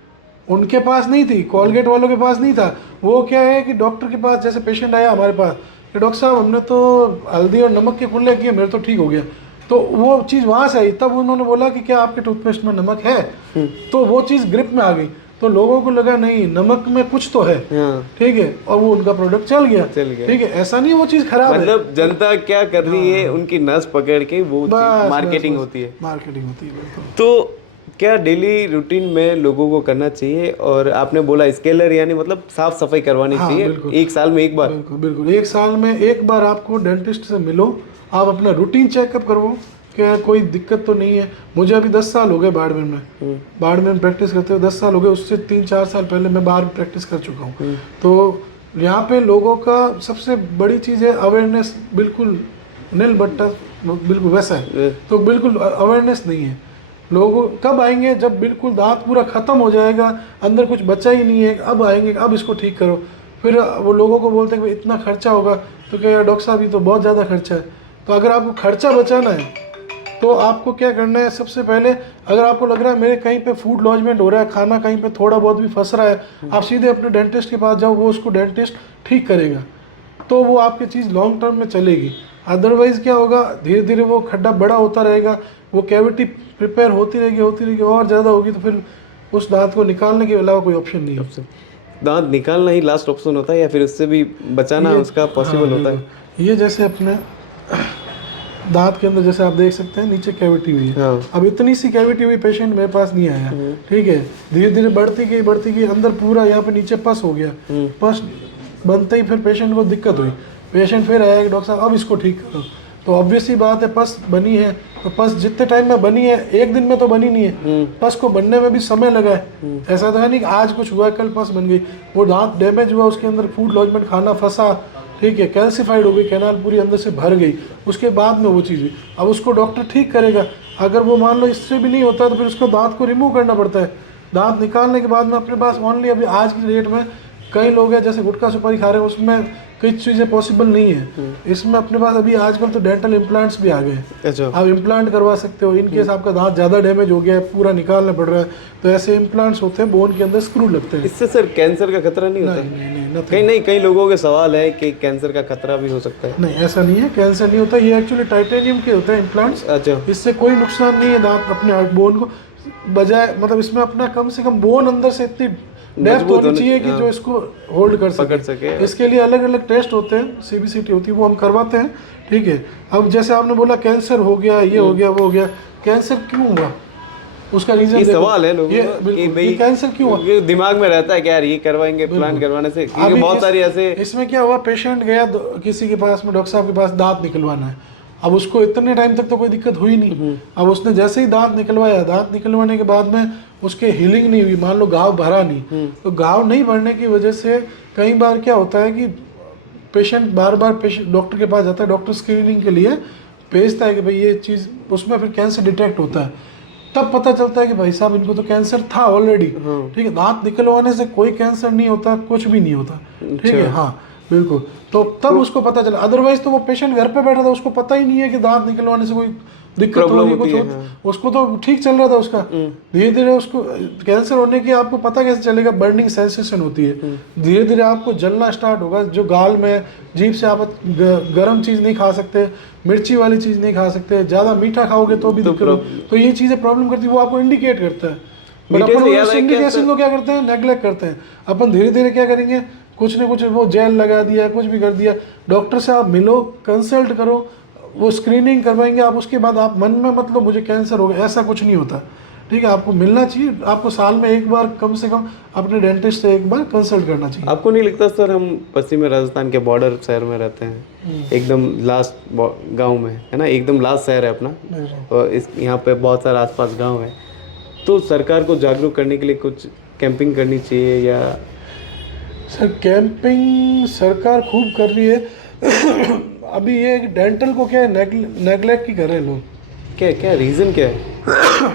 उनके पास नहीं थी, कोलगेट वालों के पास नहीं था। वो क्या है कि डॉक्टर के पास, जैसे पेशेंट आया हमारे पास कि डॉक्टर साहब हमने तो हल्दी और नमक के कुल्ले किए, मेरे तो ठीक हो गया, तो वो चीज़ वहाँ से आई। तब उन्होंने बोला कि क्या आपके टूथपेस्ट में नमक है? तो वो चीज़ ग्रिप में आ गई, तो लोगों को लगा नहीं नमक में कुछ तो है, ठीक है, और वो उनका प्रोडक्ट चल गया, ठीक है। ऐसा नहीं वो चीज़ खराब है, मतलब जनता क्या कर रही है, उनकी नस पकड़ के वो मार्केटिंग होती है, बिल्कुल। तो क्या डेली रूटीन में लोगों को करना चाहिए? और आपने बोला स्केलर, यानी मतलब साफ सफाई करवानी चाहिए एक साल में एक बार? बिल्कुल, एक साल में एक बार आपको डेंटिस्ट से मिलो, आप अपना रूटीन चेकअप करवाओ, क्या कोई दिक्कत तो नहीं है। मुझे अभी 10 साल हो गए बाड़मेर में, बाड़मेर में प्रैक्टिस करते हुए 10 साल हो गए, उससे 3-4 साल पहले मैं बाहर प्रैक्टिस कर चुका हूँ। तो यहाँ पे लोगों का सबसे बड़ी चीज़ है अवेयरनेस, बिल्कुल नील बट्टा बिल्कुल वैसा है, तो बिल्कुल अवेयरनेस नहीं है। लोग कब आएंगे? जब बिल्कुल दांत पूरा ख़त्म हो जाएगा, अंदर कुछ बचा ही नहीं है, अब आएंगे, अब इसको ठीक करो। फिर वो लोगों को बोलते हैं कि इतना खर्चा होगा, तो क्या डॉक्टर साहब ये तो बहुत ज़्यादा खर्चा है। तो अगर आपको खर्चा बचाना है तो आपको क्या करना है? सबसे पहले अगर आपको लग रहा है मेरे कहीं पे फूड लॉजमेंट हो रहा है, खाना कहीं पे थोड़ा बहुत भी फंस रहा है, आप सीधे अपने डेंटिस्ट के पास जाओ, वो उसको डेंटिस्ट ठीक करेगा, तो वो आपकी चीज़ लॉन्ग टर्म में चलेगी। अदरवाइज क्या होगा, धीरे धीरे वो खड्डा बड़ा होता रहेगा, वो कैविटी प्रिपेयर होती रहेगी और ज़्यादा होगी, तो फिर उस दांत को निकालने के अलावा कोई ऑप्शन नहीं है। दांत निकालना ही लास्ट ऑप्शन होता है या फिर उससे भी बचाना उसका पॉसिबल होता है? ये जैसे अपने दांत के अंदर जैसे आप देख सकते हैं नीचे कैविटी हुई है। हाँ। अब इतनी सी कैविटी हुई पेशेंट मेरे पास नहीं आया, ठीक है, धीरे धीरे बढ़ती गई अंदर पूरा यहाँ पे नीचे पस हो गया। पस बनते ही फिर पेशेंट को दिक्कत हुई, पेशेंट फिर आया कि डॉक्टर साहब अब इसको ठीक करो। तो ऑब्वियस ही बात है, पस बनी है तो पस जितने टाइम में बनी है, एक दिन में तो बनी नहीं है, पस को बनने में भी समय लगा है। ऐसा तो है नहीं कि आज कुछ हुआ कल पस बन गई। वो दांत डैमेज हुआ, उसके अंदर फूड लॉजमेंट खाना फंसा, ठीक है, कैल्सिफाइड हो गई, कैनाल पूरी अंदर से भर गई, उसके बाद में वो चीज़ हुई। अब उसको डॉक्टर ठीक करेगा, अगर वो मान लो इससे भी नहीं होता तो फिर उसको दांत को रिमूव करना पड़ता है। दांत निकालने के बाद में अपने पास ओनली अभी आज की डेट में कई लोग हैं जैसे गुटखा सुपारी खा रहे हैं, उसमें कई चीज़ें पॉसिबल नहीं है। इसमें अपने पास अभी आजकल तो डेंटल इम्प्लांट्स भी आ गए हैं। अच्छा। आप इम्प्लांट करवा सकते हो इन केस आपका दांत ज़्यादा डैमेज हो गया है, पूरा निकालना पड़ रहा है, तो ऐसे इम्प्लांट्स होते हैं, बोन के अंदर स्क्रू लगते हैं। इससे सर कैंसर का खतरा नहीं होता? कई लोगों के सवाल है कि कैंसर का खतरा भी हो सकता है। नहीं, ऐसा नहीं है, कैंसर नहीं होता। ये एक्चुअली टाइटेनियम के होते हैं इम्प्लांट्स। अच्छा। इससे कोई नुकसान नहीं है दांत अपने बोन को, बजाय मतलब इसमें अपना कम से कम बोन अंदर से इतनी डेप्थ होनी चाहिए कि जो इसको होल्ड कर सके। इसके लिए अलग अलग टेस्ट होते हैं, CBCT होती है, वो हम करवाते हैं, ठीक है। अब जैसे आपने बोला कैंसर हो गया, ये हो गया, वो हो गया, कैंसर क्यों हुआ उसका रीजन सवाल है लोगों का कि भाई कैंसर क्यों हुआ, दिमाग में रहता है कि यार ये करवाएंगे, प्लान करवाने से, क्योंकि बहुत सारी ऐसे। इसमें क्या हुआ, पेशेंट गया किसी के पास में, डॉक्टर साहब के पास दांत निकलवाना है। अब उसको इतने टाइम तक तो कोई दिक्कत हुई नहीं। अब उसने जैसे ही दांत निकलवाया, दांत निकलवाने के बाद में उसके हीलिंग नहीं हुई, मान लो घाव भरा नहीं, तो घाव नहीं भरने की वजह से कई बार क्या होता है कि पेशेंट बार बार पेशेंट डॉक्टर के पास जाता है, डॉक्टर स्क्रीनिंग के लिए भेजता है कि भाई ये चीज़, उसमें फिर कैंसर डिटेक्ट होता है। तब पता चलता है कि भाई साहब इनको तो कैंसर था ऑलरेडी, ठीक है। दांत निकलवाने से कोई कैंसर नहीं होता, कुछ भी नहीं होता, ठीक है, हाँ बिल्कुल। तो तब उसको पता चला, अदरवाइज तो वो पेशेंट घर पे बैठा था, उसको पता ही नहीं है कि दांत निकलवाने से कोई दिक्कत हो रही है, कुछ उसको तो ठीक चल रहा था उसका। धीरे धीरे उसको कैंसर होने की आपको पता कैसे चलेगा, बर्निंग सेंसेशन होती है, धीरे धीरे आपको जलना स्टार्ट होगा, जो गाल में जीभ से आप गर्म चीज़ नहीं खा सकते, मिर्ची वाली चीज़ नहीं खा सकते, ज़्यादा मीठा खाओगे तो भी दिक्कत हो, तो ये चीज़ें प्रॉब्लम करती है, वो आपको इंडिकेट करता है। बट अपन उस इंडिकेशन को क्या करते हैं, नेग्लेक्ट करते हैं। अपन धीरे धीरे क्या करेंगे, कुछ ना कुछ वो जेल लगा दिया, कुछ भी कर दिया। डॉक्टर से आप मिलो, कंसल्ट करो, वो स्क्रीनिंग करवाएंगे आप, उसके बाद आप मन में मतलब मुझे कैंसर हो गया, ऐसा कुछ नहीं होता, ठीक है। आपको मिलना चाहिए, आपको साल में एक बार कम से कम अपने डेंटिस्ट से एक बार कंसल्ट करना चाहिए। आपको नहीं लगता सर, हम पश्चिमी राजस्थान के बॉर्डर शहर में रहते हैं, एकदम लास्ट गांव में है ना, एकदम लास्ट शहर है अपना, और इस यहाँ पे बहुत सारे आसपास गांव है, तो सरकार को जागरूक करने के लिए कुछ कैंपिंग करनी चाहिए या? सर कैंपिंग सरकार खूब कर रही है। अभी ये डेंटल को क्या है, नेगलेक्ट ही कर रहे हैं लोग। क्या रीज़न क्या है?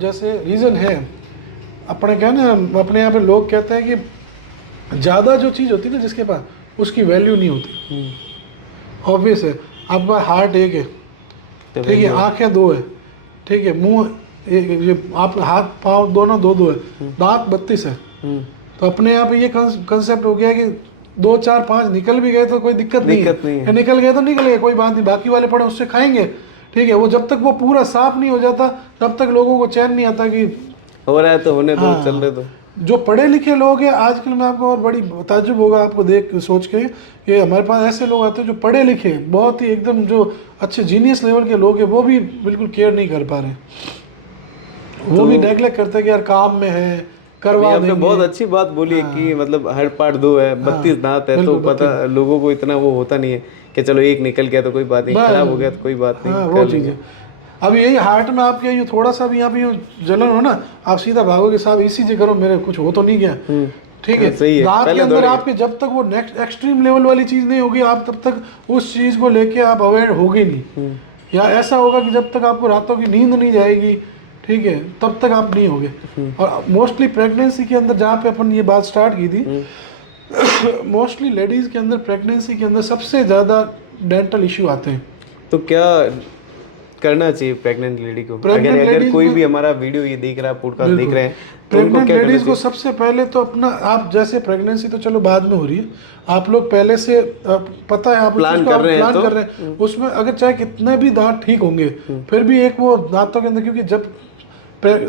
जैसे रीज़न है अपने क्या ना, अपने यहाँ पे लोग कहते हैं कि ज़्यादा जो चीज़ होती है ना जिसके पास, उसकी वैल्यू नहीं होती। ऑब्वियस है, आपके पास हार्ट एक है, ठीक है, आँखें दो है, ठीक है, मुंह एक, ये आप हाथ पाँव दोनों दो है, दांत 32 है। तो अपने यहाँ पे ये कंसेप्ट हो गया कि 2 4 5 निकल भी गए तो कोई दिक्कत नहीं है, निकल गए तो निकल गए, कोई बात नहीं, बाकी वाले पड़े उससे खाएंगे, ठीक है। वो जब तक वो पूरा साफ नहीं हो जाता तब तक लोगों को चैन नहीं आता कि हो रहा है तो होने दो, चल रहे दो। जो पढ़े लिखे लोग हैं आजकल, मैं आपको और बड़ी ताज्जुब होगा आपको देख सोच के कि हमारे पास ऐसे लोग आते हैं जो पढ़े लिखे बहुत ही एकदम जो अच्छे जीनियस लेवल के लोग हैं, वो भी बिल्कुल केयर नहीं कर पा रहे, वो भी नेगलेक्ट करते हैं कि यार काम में है, करवा देंगे। आपने बहुत अच्छी बात बोली है कि मतलब हर पार्ट 2 है, 32 दांत है, तो पता लोगों को इतना वो होता नहीं है कि चलो एक निकल गया तो कोई बात नहीं, खराब हो गया तो कोई बात नहीं, वो चीज़ है। अब यही हार्ट में आपके यूँ थोड़ा सा भी यहाँ पे यूँ जलन हो ना, आप सीधा भागोगे, साहब ECG करो, मेरे कुछ हो तो नहीं गया, ठीक है। दांत के अंदर आपके जब तक वो नेक्स्ट एक्सट्रीम लेवल वाली चीज़ नहीं होगी, आप तब तक उस चीज़ को लेके आप अवेयर होगे नहीं। या ऐसा होगा कि जब तक आपको रातों की नींद नहीं जाएगी, ठीक है, तब तक आप नहीं होगे। और मोस्टली प्रेगनेंसी के अंदर, जहाँ पे अपन ये बात स्टार्ट की थी, मोस्टली लेडीज़ के अंदर प्रेगनेंसी के अंदर सबसे ज़्यादा डेंटल इश्यू आते हैं। तो क्या करना चाहिए प्रेग्नेंट लेडी को? Pregnant अगर ladies कोई को- भी हमारा वीडियो ये देख रहा है, पॉडकास्ट देख रहे हैं, तो उनको प्रेग्नेंट क्या करना लेडीज को चाहिए? सबसे पहले तो अपना, आप जैसे प्रेगनेंसी तो चलो बाद में हो रही है, आप लोग पहले से पता है, आप प्लान उसको कर रहे हैं प्लान तो- कर रहे हैं, उसमें अगर चाहे कितने भी दांत ठीक होंगे, फिर भी एक वो दांतों के अंदर, क्योंकि जब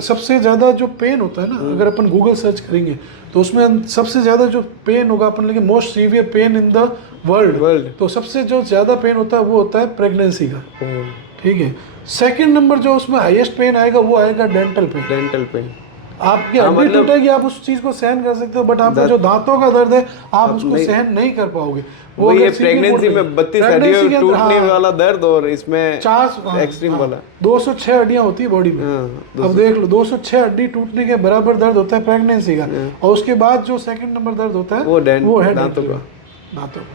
सबसे ज़्यादा जो पेन होता है ना, अगर अपन गूगल सर्च करेंगे तो उसमें सबसे ज़्यादा जो पेन होगा, अपन लेंगे most severe pain in the world, तो सबसे जो ज़्यादा पेन होता है वो होता है प्रेगनेंसी का। ठीक है, सेकंड नंबर जो उसमें हाईएस्ट पेन आएगा वो आएगा डेंटल पेन। Dental pen. आपकी हाँ, हड्डी मतलब- टूटेगी, आप उस चीज को सहन कर सकते हो, बट आपका जो दांतों का दर्द है आप उसको नहीं- सहन नहीं कर पाओगे। वो ये अगर severe प्रेगनेंसी हो में गई। 32 Pregnancy हड्डियों के अंदर, टूटने हाँ, वाला दर्द, और इसमें 4 एक्सट्रीम वाला 206 हड्डियां होती है बॉडी में। हाँ, अब देख लो, 206 हड्डी टूटने के बराबर दर्द होता है प्रेगनेंसी का, और उसके बाद जो सेकंड नंबर दर्द होता है वो है दांतों dental का। दांतों का।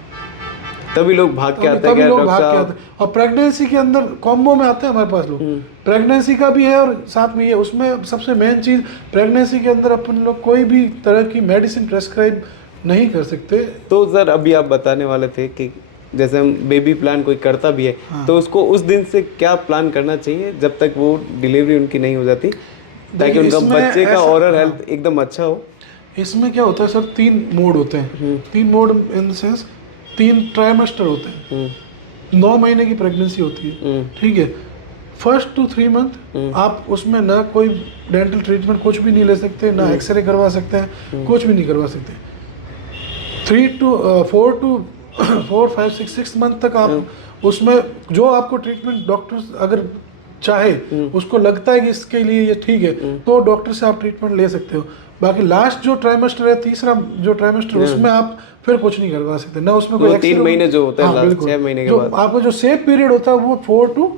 तभी लोग भाग के आते हैं तभी कि लोग डॉक्टर भाग के साहब। आते हैं, और प्रेगनेंसी के अंदर कॉम्बो में आते हैं हमारे पास लोग। प्रेगनेंसी का भी है और साथ में ये, उसमें सबसे मेन चीज़ प्रेगनेंसी के अंदर अपन लोग कोई भी तरह की मेडिसिन प्रेस्क्राइब नहीं कर सकते। तो सर अभी आप बताने वाले थे कि जैसे हम बेबी प्लान कोई करता भी है, तो उसको उस दिन से क्या प्लान करना चाहिए जब तक वो डिलीवरी उनकी नहीं हो जाती, ताकि देखिए, उनका इसमें बच्चे का ऐसा- ओरल हेल्थ एकदम अच्छा हो? इसमें क्या होता है सर, 3 मोड होते हैं। 3 mode in the sense 3 trimester होते हैं। 9 महीने की प्रेगनेंसी होती है, ठीक है। फर्स्ट टू 3 मंथ आप उसमें ना कोई डेंटल ट्रीटमेंट कुछ भी नहीं ले सकते, ना एक्सरे करवा सकते हैं, कुछ भी नहीं करवा सकते। 4 5 6 मंथ तक आप उसमें जो आपको ट्रीटमेंट डॉक्टर अगर चाहे, उसको लगता है कि इसके लिए ये ठीक है, तो डॉक्टर से आप ट्रीटमेंट ले सकते हो। बाकी लास्ट जो ट्राइमेस्टर है, तीसरा जो ट्राइमेस्टर, उसमें आप फिर कुछ नहीं करवा सकते, ना उसमें कोई 3 X-ray महीने जो होता है, हाँ, लास्ट बिल्कुल। 6 महीने के जो बाद आपका जो सेफ पीरियड होता है वो 4 to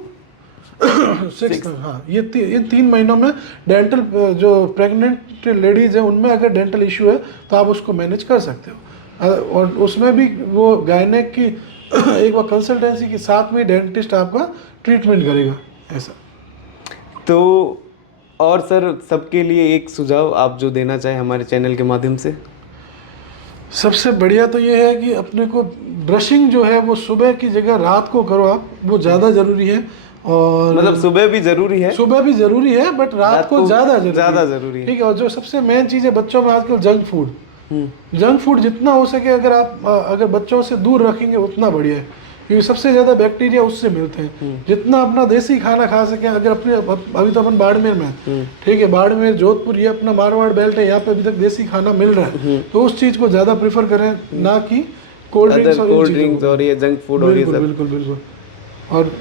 6 हाँ, ये 3 महीनों में डेंटल जो प्रेग्नेंट लेडीज है उनमें अगर डेंटल इश्यू है तो आप उसको मैनेज कर सकते हो। और उसमें भी वो गायनेक की एक बार कंसल्टेंसी के साथ में डेंटिस्ट आपका ट्रीटमेंट करेगा, ऐसा। तो और सर सबके लिए एक सुझाव आप जो देना चाहें हमारे चैनल के माध्यम से? सबसे बढ़िया तो ये है कि अपने को ब्रशिंग जो है वो सुबह की जगह रात को करो आप, वो ज़्यादा ज़रूरी है। और मतलब सुबह भी जरूरी है? सुबह भी ज़रूरी है, बट रात को ज़्यादा ज़रूरी है। ठीक है। और जो सबसे मेन चीज़ है बच्चों में आजकल जंक फूड जितना हो सके अगर आप अगर बच्चों से दूर रखेंगे उतना बढ़िया है, क्योंकि सबसे ज़्यादा बैक्टीरिया उससे मिलते हैं। जितना अपना देसी खाना खा सकें, अगर अपने अभी तो अपन बाड़मेर में हैं, ठीक है, बाड़मेर जोधपुर ये अपना मारवाड़ बेल्ट है, यहाँ पे अभी तक देसी खाना मिल रहा है, तो उस चीज़ को ज़्यादा प्रेफर करें, ना कि कोल्ड ड्रिंक्स और ये जंक फूड और ये सब। बिल्कुल बिल्कुल। और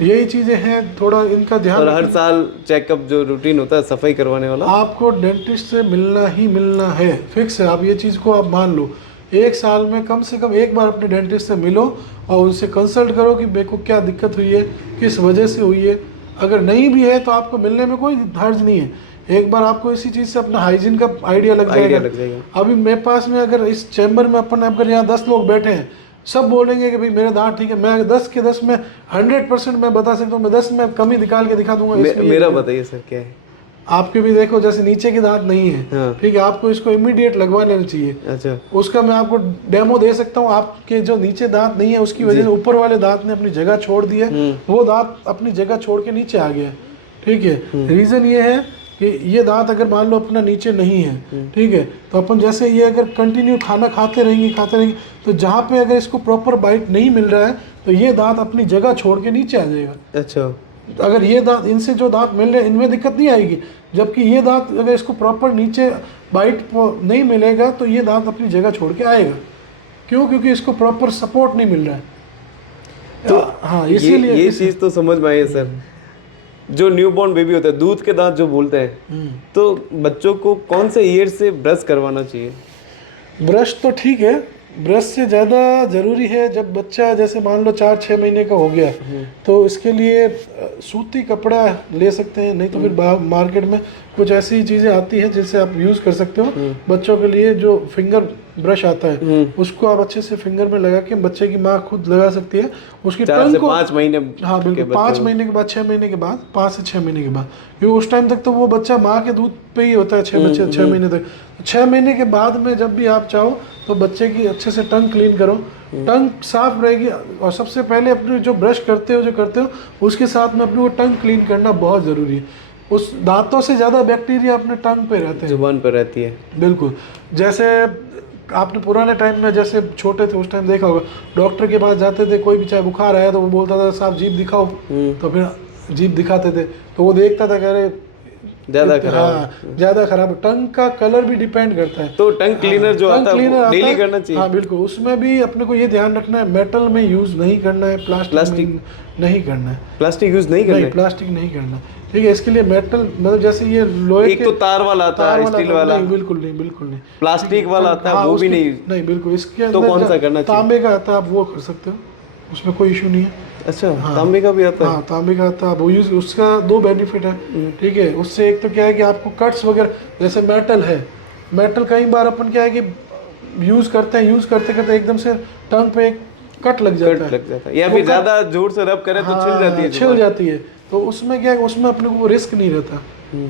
यही चीज़ें हैं, थोड़ा इनका ध्यान और हर साल चेकअप जो रूटीन होता है सफाई करवाने वाला, आपको डेंटिस्ट से मिलना ही मिलना है, फिक्स है। आप ये चीज़ को आप मान लो, 1 साल में कम से कम एक बार अपने डेंटिस्ट से मिलो और उनसे कंसल्ट करो कि मेरे को क्या दिक्कत हुई है, किस वजह से हुई है। अगर नहीं भी है तो आपको मिलने में कोई हर्ज नहीं है, एक बार आपको इसी चीज़ से अपना हाइजीन का आइडिया लग जाएगा। अभी मेरे पास में अगर इस चैम्बर में अपन अगर यहाँ 10 लोग बैठे हैं, सब बोलेंगे कि भाई मेरे दांत ठीक है, मैं 10 के 10 में 100% मैं बता सकता हूँ, मैं 10 में कमी निकाल के दिखा दूंगा। मेरा बताइए सर क्या है? आपके भी देखो, जैसे नीचे के दांत नहीं है, हाँ। ठीक है, आपको इसको इमीडिएट लगवा लेना चाहिए। अच्छा, उसका मैं आपको डेमो दे सकता हूँ। आपके जो नीचे दांत नहीं है उसकी वजह से ऊपर वाले दांत ने अपनी जगह छोड़ दी है, वो दांत अपनी जगह छोड़ के नीचे आ गया है, ठीक है। रीज़न ये है कि ये दांत अगर मान लो अपना नीचे नहीं है, ठीक है, तो अपन जैसे ये अगर कंटिन्यू खाना खाते रहेंगे तो जहाँ पे अगर इसको प्रॉपर बाइट नहीं मिल रहा है तो ये दांत अपनी जगह छोड़ के नीचे आ जाएगा। अच्छा, अगर ये दांत, इनसे जो दांत मिल रहे हैं इनमें दिक्कत नहीं आएगी, जबकि ये दांत अगर इसको प्रॉपर नीचे बाइट नहीं मिलेगा तो ये दांत अपनी जगह छोड़ के आएगा। क्यों? क्योंकि इसको प्रॉपर सपोर्ट नहीं मिल रहा है। तो हाँ, इसीलिए ये चीज़ तो समझ में आई है सर। जो न्यूबॉर्न बेबी होता है, दूध के दांत जो बोलते हैं, तो बच्चों को कौन से ईयर से ब्रश करवाना चाहिए? ब्रश तो ठीक है, ब्रश से ज़्यादा ज़रूरी है जब बच्चा जैसे मान लो 4-6 महीने का हो गया, तो इसके लिए सूती कपड़ा ले सकते हैं, नहीं तो फिर मार्केट में कुछ ऐसी चीज़ें आती हैं जिनसे आप यूज़ कर सकते हो बच्चों के लिए, जो फिंगर ब्रश आता है, उसको आप अच्छे से फिंगर में लगा के, बच्चे की माँ खुद लगा सकती है उसकी 4 टंग से को। 5 महीने हाँ के बिल्कुल, बच्चे 5 को। महीने के बाद, 6 महीने के बाद, 5 से 6 महीने के बाद, क्योंकि उस टाइम तक तो वो बच्चा माँ के दूध पे ही होता है, 6 महीने तक। 6 महीने के बाद में जब भी आप चाहो तो बच्चे की अच्छे से टंग क्लीन करो, टंग साफ रहेगी। और सबसे पहले अपने जो ब्रश करते हो उसके साथ में अपने वो टंग क्लीन करना बहुत ज़रूरी है। उस दांतों से ज़्यादा बैक्टीरिया अपने टंग पे रहते हैं, जुबान पर रहती है। बिल्कुल। जैसे आपने पुराने टाइम में जैसे छोटे थे उस टाइम देखा होगा, डॉक्टर के पास जाते थे, कोई भी चाहे बुखार आया तो वो बोलता था साहब जीभ दिखाओ, तो फिर जीभ दिखाते थे तो वो देखता था, कह रहे ज़्यादा खराब है। हाँ ज़्यादा खराब है। टंग का कलर भी डिपेंड करता है। तो टंग क्लीनर जो टंग आता है क्लीनर वो आता डेली है, करना चाहिए। हाँ बिल्कुल। उसमें भी अपने को ये ध्यान रखना है, मेटल में यूज़ नहीं करना है, प्लास्टिक में नहीं करना है। प्लास्टिक यूज नहीं करना नहीं, है। प्लास्टिक नहीं करना, ठीक है। इसके लिए मेटल, मतलब जैसे ये लोहे एक तो तार वाला आता है, स्टील वाला, नहीं, बिल्कुल नहीं, बिल्कुल नहीं। प्लास्टिक वाला आता है, वो भी उसके- नहीं। नहीं बिल्कुल। इसके तो अंदर कौन सा करना चाहिए? तांबे का आता है, आप वो कर सकते हो, उसमें कोई इशू नहीं है। अच्छा, हाँ। तांबे का भी आता है। हाँ तांबे का आता है, वो यूज, उसका 2 बेनिफिट है, ठीक है। उससे एक तो क्या है कि आपको कट्स वगैरह, जैसे मेटल है, मेटल कई बार अपन क्या है कि यूज करते करते एकदम से टंग पे एक कट लग जाता है, लग जाता है, या वो फिर कट- ज्यादा जोर से रब करे तो छिल जाती है छिल जुबान। जाती है। तो उसमें क्या है, उसमें अपने को रिस्क नहीं रहता,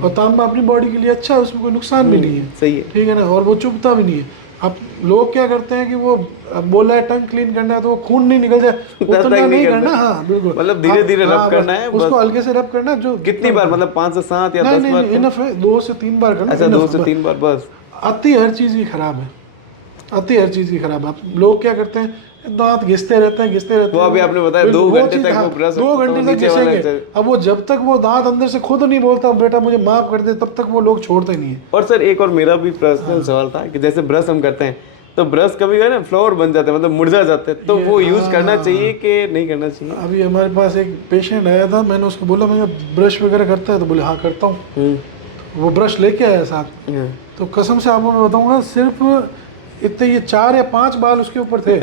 और तांबा अपनी बॉडी के लिए अच्छा है, उसमें कोई नुकसान भी नहीं है, सही है। ठीक है ना। और वो चुभता भी नहीं है। अब लोग क्या करते हैं कि वो अब बोला है टंग क्लीन करना है तो वो खून नहीं निकल जाए उतना नहीं नहीं करना। करना। हाँ बिल्कुल, मतलब धीरे-धीरे रब हाँ, करना बस है, उसको बस। हल्के से रब करना है। जो कितनी बार, मतलब 5 से 7 या 10 बार? इनफ है, 2 से 3 बार करना। अच्छा, 2 से 3 बार बस। अति हर चीज़ की खराब है, अति हर चीज़ की खराब है। अब लोग क्या करते हैं, दांत घिसते रहते हैं। वो अभी आपने बताया बिल्कुल, 2 वो घंटे चीज़, तक हाँ, वो ब्रश 2 तो घंटे तक नीचे वाला घिसेंगे। अब वो जब तक वो दांत अंदर से खुद नहीं बोलता बेटा मुझे माफ कर दे, तब तक वो लोग छोड़ते नहीं है। और सर एक और मेरा भी पर्सनल सवाल था कि जैसे ब्रश हम करते हैं तो ब्रश कभी है ना फ्लोर बन जाते हैं, मतलब मुरझा जाते हैं, तो वो यूज करना चाहिए कि नहीं करना चाहिए? अभी हमारे पास एक पेशेंट आया था, मैंने उसको बोला मैं ब्रश वगैरह करता है, तो बोले हाँ करता हूँ। वो ब्रश लेके आया साथ, तो कसम से आपको मैं बताऊंगा, सिर्फ इतने ये 4 या 5 बाल उसके ऊपर थे,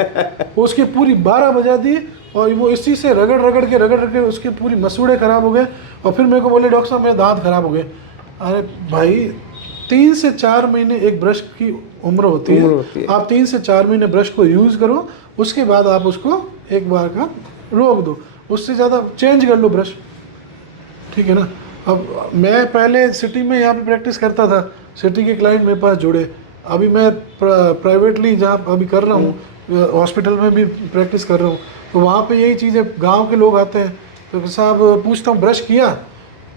वो उसकी पूरी 12 बजा दी, और वो इसी से रगड़ के उसके पूरी मसूड़े खराब हो गए। और फिर मेरे को बोले डॉक्टर साहब मेरे दांत खराब हो गए। अरे भाई 3 से 4 महीने एक ब्रश की उम्र होती है। आप 3 से 4 महीने ब्रश को यूज़ करो, उसके बाद आप उसको एक बार का रोक दो, उससे ज़्यादा चेंज कर लो ब्रश, ठीक है ना। अब मैं पहले सिटी में यहाँ पे प्रैक्टिस करता था, सिटी के क्लाइंट मेरे पास जुड़े। अभी मैं प्राइवेटली जहाँ अभी कर रहा हूँ, हॉस्पिटल में भी प्रैक्टिस कर रहा हूँ, तो वहाँ पे यही चीज़ है, गाँव के लोग आते हैं तो साहब पूछता हूँ ब्रश किया,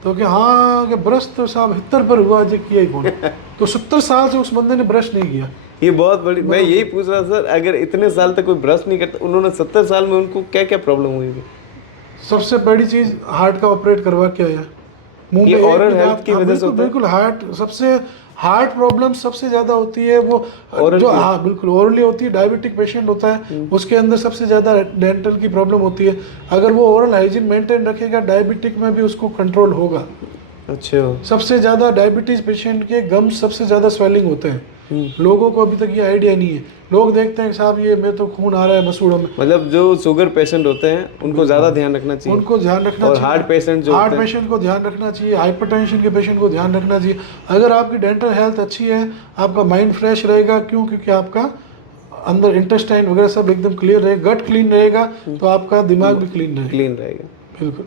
तो कि हाँ कि ब्रश तो साहब 70 पर हुआ, जो किया ही कौन। तो 70 साल से उस बंदे ने ब्रश नहीं किया। ये बहुत बड़ी, मैं यही पूछ रहा सर, अगर इतने साल तक कोई ब्रश नहीं करता, उन्होंने 70 साल में उनको क्या क्या प्रॉब्लम हुई होगी? सबसे बड़ी चीज़ हार्ट का ऑपरेट करवा के आया, मुंह ये पे एक oral भी health दांत- की हाँ, वजह से बिल्कुल होता है? बिल्कुल। हार्ट प्रॉब्लम सबसे ज़्यादा होती है वो Oral जो, की? हाँ बिल्कुल ओरली होती है। डायबिटिक पेशेंट होता है, उसके अंदर सबसे ज़्यादा डेंटल की प्रॉब्लम होती है। अगर वो ओरल हाइजीन मेंटेन रखेगा, डायबिटिक में भी उसको कंट्रोल होगा। अच्छा, सबसे ज़्यादा डायबिटीज़ पेशेंट के गम्स सबसे ज़्यादा स्वेलिंग होते हैं। लोगों को अभी तक ये आइडिया नहीं है, लोग देखते हैं साहब ये मैं तो खून आ रहा है मसूड़ों में। मतलब जो शुगर पेशेंट होते हैं उनको ज्यादा ध्यान रखना चाहिए, उनको ध्यान रखना और चाहिए। हार्ट पेशेंट जो हार्ट होते हैं, पेशेंट को ध्यान रखना चाहिए, हाइपरटेंशन के पेशेंट को ध्यान रखना चाहिए। अगर आपकी डेंटल हेल्थ अच्छी है, आपका माइंड फ्रेश रहेगा, क्यों? क्योंकि आपका अंदर इंटेस्टाइन वगैरह सब एकदम क्लियर रहेगा, गट क्लीन रहेगा, तो आपका दिमाग भी क्लीन रहेगा। बिल्कुल।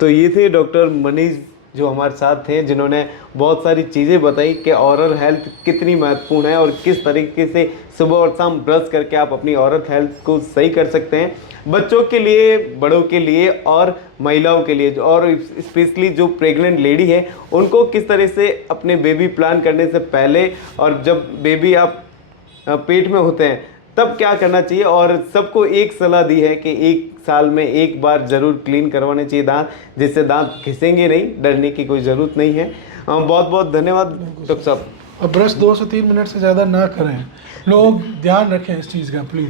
तो ये थे डॉक्टर मनीष जो हमारे साथ थे, जिन्होंने बहुत सारी चीज़ें बताई कि ओरल हेल्थ कितनी महत्वपूर्ण है और किस तरीके से सुबह और शाम ब्रश करके आप अपनी ओरल हेल्थ को सही कर सकते हैं। बच्चों के लिए, बड़ों के लिए और महिलाओं के लिए, और स्पेशली जो प्रेग्नेंट लेडी है उनको किस तरह से अपने बेबी प्लान करने से पहले और जब बेबी आप पेट में होते हैं तब क्या करना चाहिए। और सबको एक सलाह दी है कि 1 साल में 1 बार ज़रूर क्लीन करवाने चाहिए दांत, जिससे दांत घिसेंगे नहीं, डरने की कोई ज़रूरत नहीं है। बहुत बहुत धन्यवाद डॉक्टर साहब। और ब्रश 2 से 3 मिनट से ज़्यादा ना करें, लोग ध्यान रखें इस चीज़ का प्लीज़।